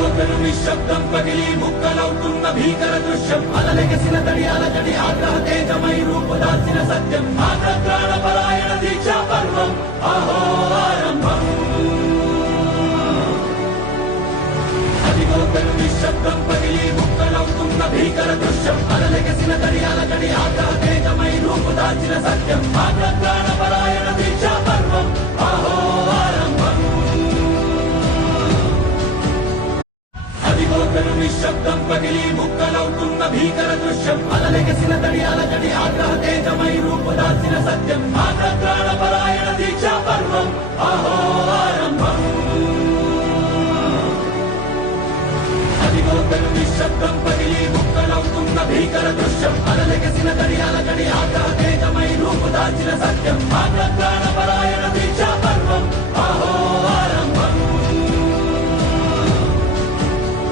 అదిగో పెను నిశ్శబ్దం పగిలి ముక్కలవుతున్న భీకర దృశ్యం అలలెగసిన తడి అలజడి ఆగ్రహ తేజమై రూపుదాల్చిన సత్యం ఆగ్రహ పరాయణ దీక్షా పర్వం అహో ఆరంభం అదిగో పెను నిశ్శబ్దం పగిలి ముక్కలవుతున్న భీకర దృశ్యం అలలెగసిన తడి అలజడి ఆగ్రహ తేజమై రూపుదాల్చిన సత్యం ఆగ్రహ పరాయణ దీక్షా పర్వం అహో ఆరంభం అదిగో పెను నిశ్శబ్దం పగిలి ముక్కలవుతున్న భీకర దృశ్యం అలలెగసిన తడి అలజడి ఆగ్రహ తేజమై రూపుదాల్చిన సత్యం ఆగ్రహ పరాయణ దీక్షా పర్వం అహో ఆరంభం అదిగో పెను నిశ్శబ్దం పగిలి ముక్కలవుతున్న భీకర దృశ్యం అలలెగసిన తడి అలజడి ఆగ్రహ తేజమై రూపుదాల్చిన సత్యం ఆగ్రహ